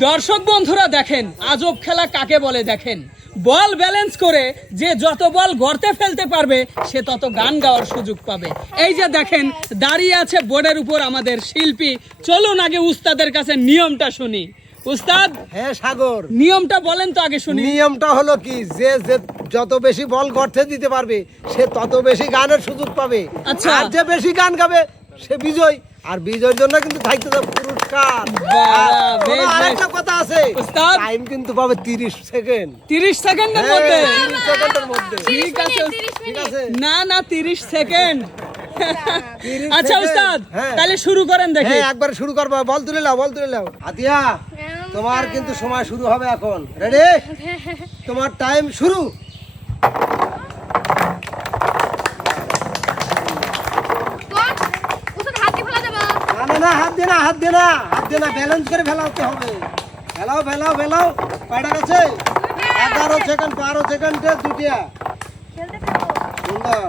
দর্শক বন্ধুরা দেখেন আজব খেলা কাকে বলে দেখেন? বল ব্যালেন্স করে যে যত বল গর্তে ফেলতে পারবে সে তত গান গাওয়ার সুযোগ পাবে। এই যে দেখেন দাঁড়িয়ে আছে বোর্ডের উপর আমাদের শিল্পী। চলুন আগে উস্তাদের কাছে নিয়মটা শুনি। উস্তাদ হ্যাঁ সাগর। নিয়মটা বলেন তো আগে শুনি। নিয়মটা হলো কি যে যে যত বেশি বল গর্তে দিতে পারবে সে তত বেশি গানের সুযোগ পাবে। আচ্ছা। আর যে বেশি গান গাবে সে বিজয় আর বিজয়ের জন্য কিন্তু থাকতে হবে পুরস্কার। আরেকটা কথা আছে উস্তাদ। টাইম কিন্তু পাবে 30 সেকেন্ড তিরিশ সেকেন্ডের হ্যাঁ, মধ্যে? 30 সেকেন্ডের মধ্যে। ঠিক আছে ঠিক আছে। না না তিরিশ সেকেন্ড আচ্ছা উস্তাদ হ্যাঁ। তাহলে শুরু করেন দেখি। হ্যাঁ একবার শুরু করব বল তুলে নাও বল তুলে নাও। আতিয়া তোমার কিন্তু সময় শুরু হবে এখন। রেডি তোমার টাইম শুরু। না হাত দিয়ে না হাত দিয়ে না হাত দিয়ে না ব্যালেন্স করে ফেলাতে হবে? ফেলাও ফেলাও ফেলাও কয়টা গেছে এগারো সেকেন্ড বারো সেকেন্ডে দুটিয়া সুন্দর।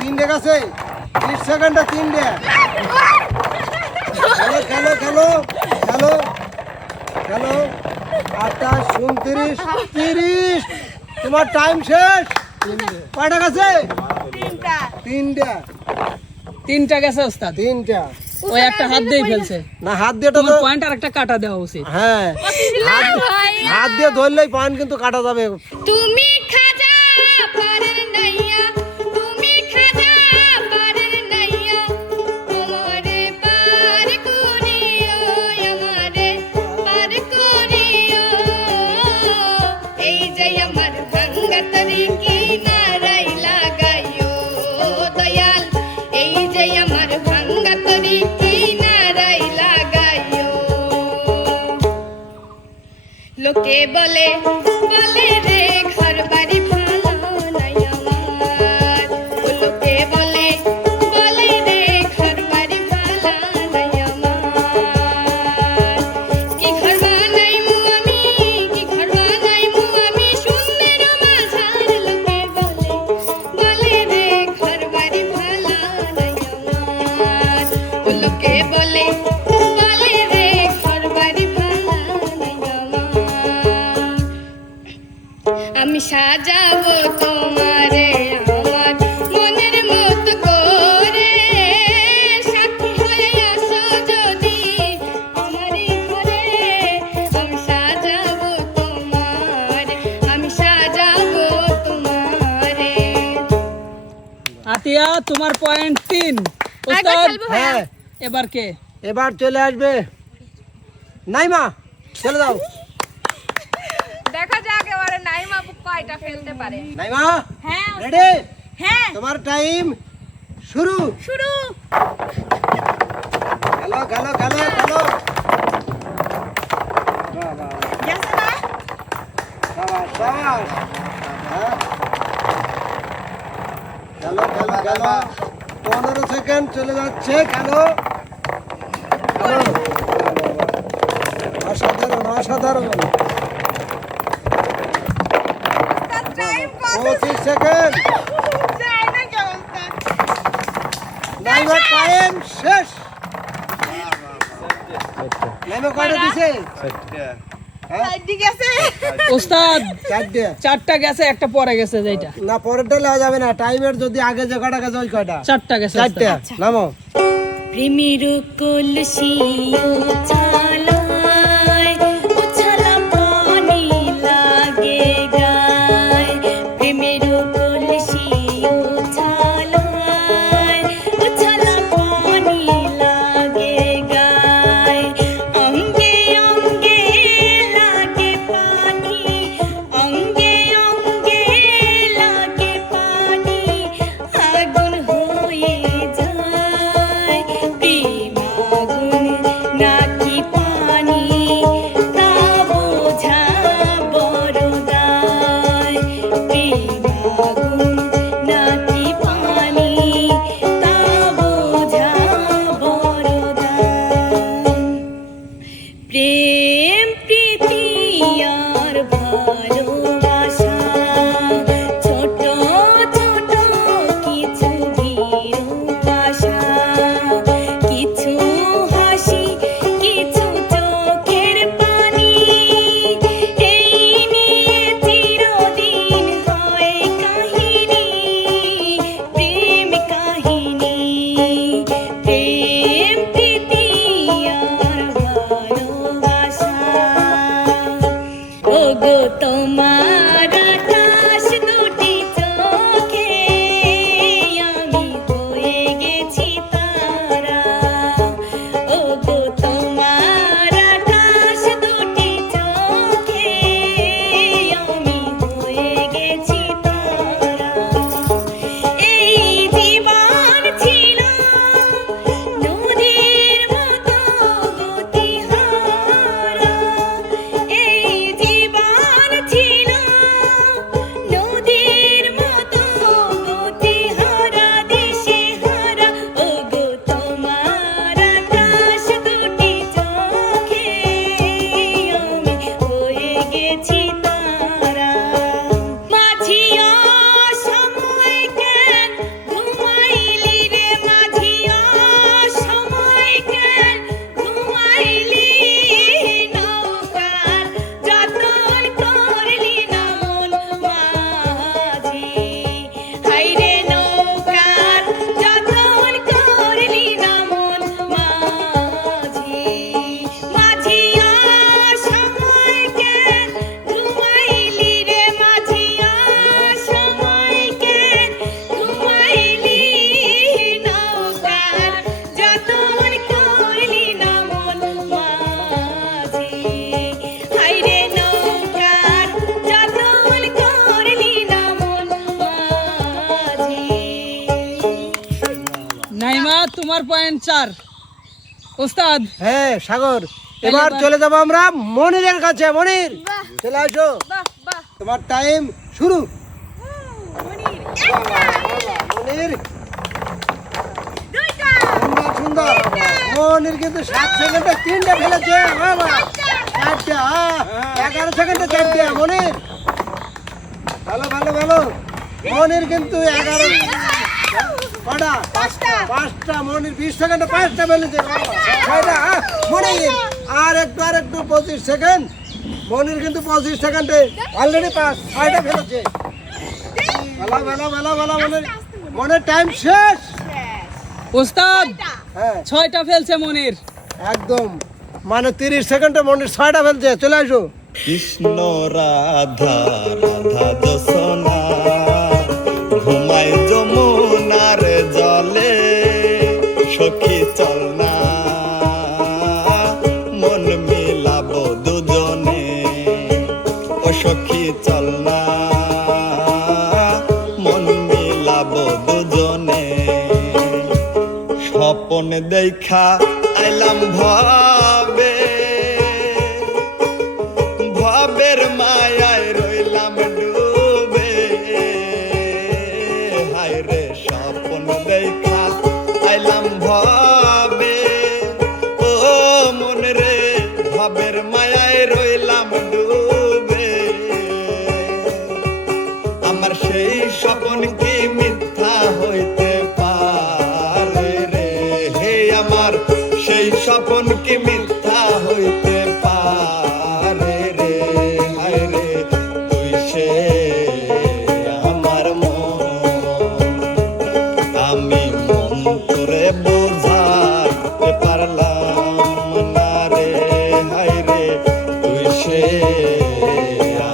তিনটে গেছে তিরিশ সেকেন্ডে তিনটে। খেলো খেলো খেলো খেলো খেলো। আঠাশ উনত্রিশ তিরিশ। তোমার টাইম শেষ। কয়টা গেছে তিনটা। তিনটা গেছে উস্তাদ তিনটা। ওই একটা হাত দিয়ে ফেলছে। না হাত দিয়ে তো তোমার পয়েন্ট আর একটা কাটা দেওয়া উচিত। হ্যাঁ। হাত দিয়ে ধরলেই পয়েন্ট কিন্তু কাটা যাবে। তুমি লোকে বলে বলে রে ঘর সাজাবো তোমারে আমার মনের মতো করে। সাথী হয়ে আসো যদি আমারই ঘরে। আমি সাজাবো তোমারে আমি সাজাবো তোমারে। আতিয়া তোমার পয়েন্ট তিন? হ্যাঁ। এবার কে? এবার চলে আসবে নাই মা চলে যাও যাক এবারে কয়টা ফেলতে পারে। নাই মা হ্যাঁ রেডি? হ্যাঁ। তোমার টাইম শুরু। শুরু। খেলো খেলো বাহ, বাহ, গেছে না সাবাস, সাবাস। খেলো খেলো খেলো পনেরো সেকেন্ড চলে যাচ্ছে খেলো অসাধারণ অসাধারণ তার টাইম কত পঁচিশ সেকেন্ড। টাইম শেষ। হ্যাঁ? চারটে চারটা গেছে একটা পরে গেছে যেটা না পরেরটা লেওয়া যাবে না। টাইমের যদি আগে যে কটা গেছে ওই কয়টা? চারটা গেছে চারটে। নামো। প্রেমের কলসি পয়েন্ট চার। ওস্তাদ। হ্যাঁ সাগর। এবার চলে যাব আমরা মনিরের কাছে। মনির চলে আসো। বাহ বাহ। তোমার টাইম শুরু। মনির মনির। সুন্দর সুন্দর। মনির কিন্তু সাত সেকেন্ডে তিনটে ফেলেছে। বাবা চারটে। হ্যাঁ এগারো সেকেন্ডে চারটে। মনির। ভালো ভালো ভালো। মনির কিন্তু এগারো। কটা পাঁচটা। পাঁচটা। মনির বিশ সেকেন্ডে পাঁচটা ফেলেছে বাবা। ছয়টা হ্যাঁ, মনির আর একটু আর একটু পঁচিশ সেকেন্ড। মনির কিন্তু পঁচিশ সেকেন্ডে অলরেডি পাঁচ ছয়টা ফেলেছে। ভালো ভালো ভালো ভালো মনির মনের টাইম শেষ। ওস্তাদ হ্যাঁ। ছয়টা ফেলছে মনির। একদম। মানে তিরিশ সেকেন্ডে মনির ছয়টা ফেলছে। চলে আসো। কৃষ্ণ রাধা রাধা দোসনা সখী চল না মন মিলাব দুজনে। স্বপন দেখা আইলাম ভাবে কি মিথ্যা হইতে পারে রে? হায় রে, তুই সে আমার মন। আমি মন তোরে বোঝাতে পারলাম না রে। হায় রে, তুই সে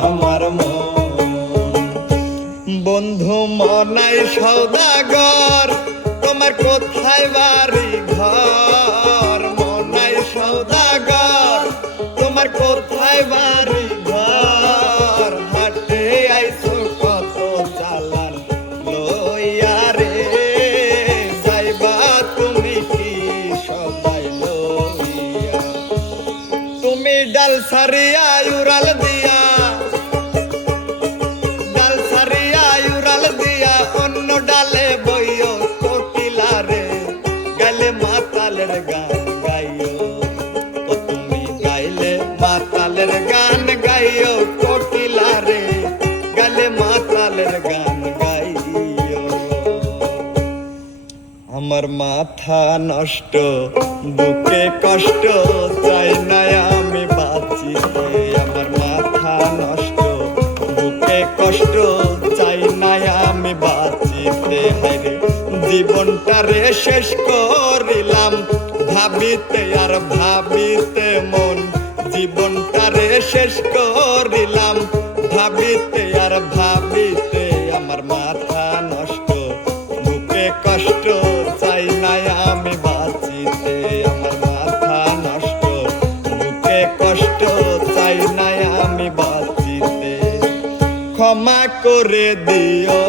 আমার মন। বন্ধু মনাই সৌদাগর, তোমার কোথায় বাড়ি ঘর? মাতালের গান গাইও। ও তুমি গাইলে মাতালের গান গাইও গালে মাতালের গান গাইও। আমার মাথা নষ্ট, বুকে কষ্ট চাই জীবনটা রে শেষ করিলাম। ভাবিতে আর ভাবিতে মন জীবনটা রে শেষ করিলাম। ভাবিতে আর ভাবিতে আমার মাথা নষ্ট বুকে কষ্ট চাই না আমি বাঁচিতে। আমার মাথা নষ্ট বুকে কষ্ট চাই না আমি বাঁচিতে। ক্ষমা করে দিও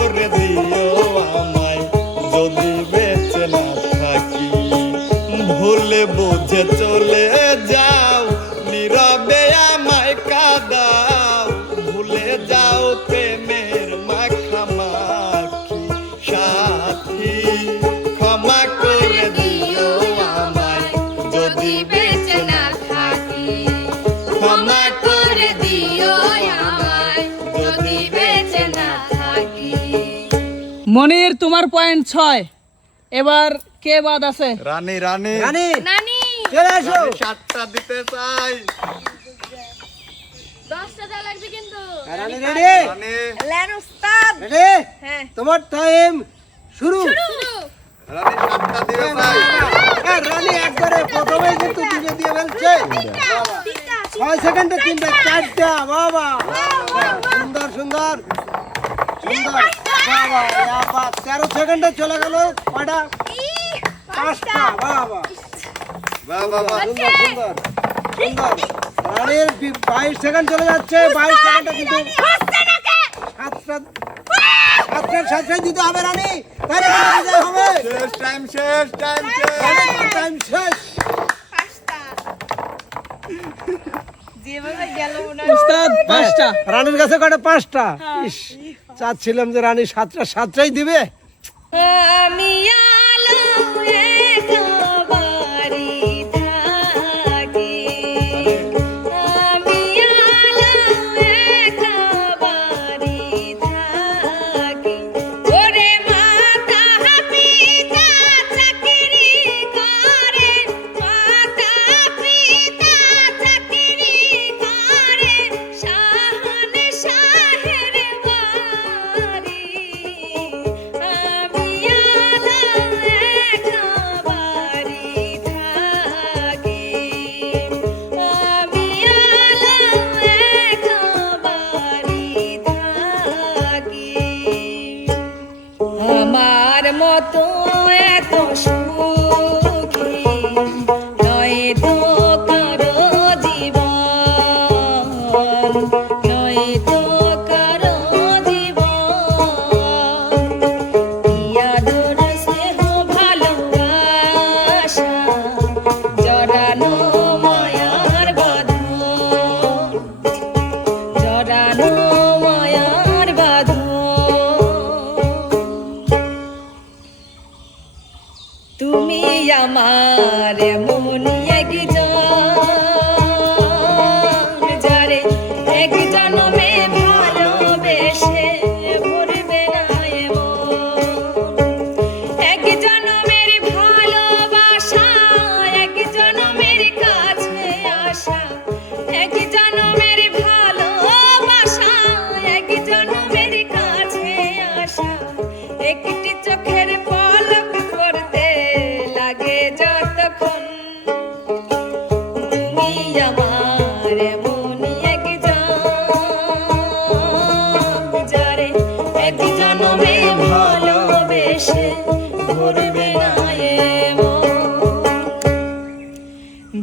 করে দিও আমায়। মনির তোমার পয়েন্ট ছয়। এবার কে বাদ আছে? রানী রানী। রানী। নানি চলে আসো। সাতটা দিতে চাই। দশটা দেওয়া লাগবে কিন্তু। রানী রেডি? রানী। লেন উস্তাদ রেডি? হ্যাঁ। তোমার টাইম শুরু। রানী একবারে প্রথমেই কিন্তু দিয়ে ফেলছে। ছয় সেকেন্ডে তিনটা চারটা। বাবা সুন্দর সুন্দর। তেরো সেকেন্ডে চলে গেল পাঁচটা বাইশ সেকেন্ড চলে যাচ্ছে বাইশ সেকেন্ডটা কিন্তু হ্যাঁ, রানীর কাছে কটা পাঁচটা। ইস। চাচ্ছিলাম যে রানী সাতটা সাতটাই দিবে। হ্যাঁ,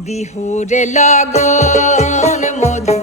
বিহুরে লগন মধু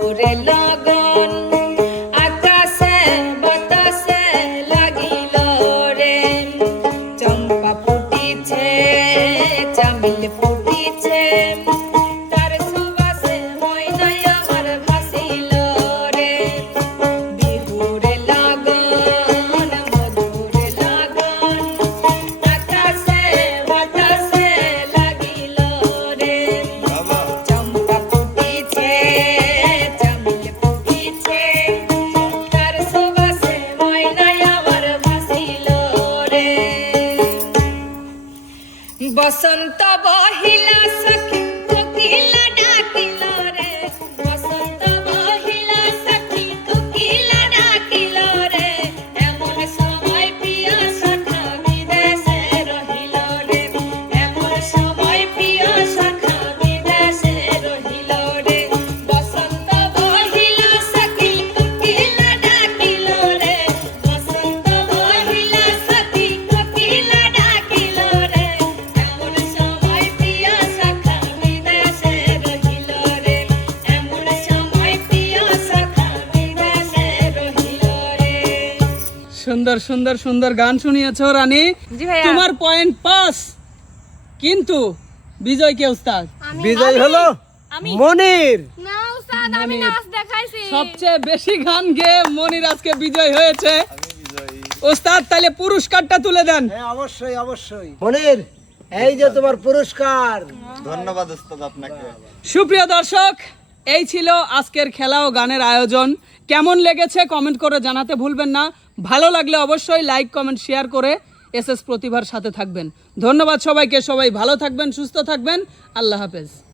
সুন্দর সুন্দর সুন্দর গান শুনিয়েছ রানী। তোমার পয়েন্ট পাস কিন্তু বিজয় কে উস্তাদ? বিজয় হলো মনির। সবচেয়ে বেশি গান মনির আজকে বিজয় হয়েছে। তাহলে পুরস্কারটা তুলে দেন। হ্যাঁ, অবশ্যই অবশ্যই। মনির এই যে তোমার পুরস্কার। ধন্যবাদ আপনাকে। সুপ্রিয় দর্শক এই ছিল আজকের খেলা ও গানের আয়োজন। কেমন লেগেছে কমেন্ট করে জানাতে ভুলবেন না। ভালো লাগলে অবশ্যই লাইক কমেন্ট শেয়ার করে এস এস প্রতিভার সাথে থাকবেন। ধন্যবাদ সবাইকে, সবাই ভালো থাকবেন, সুস্থ থাকবেন। আল্লাহ হাফেজ।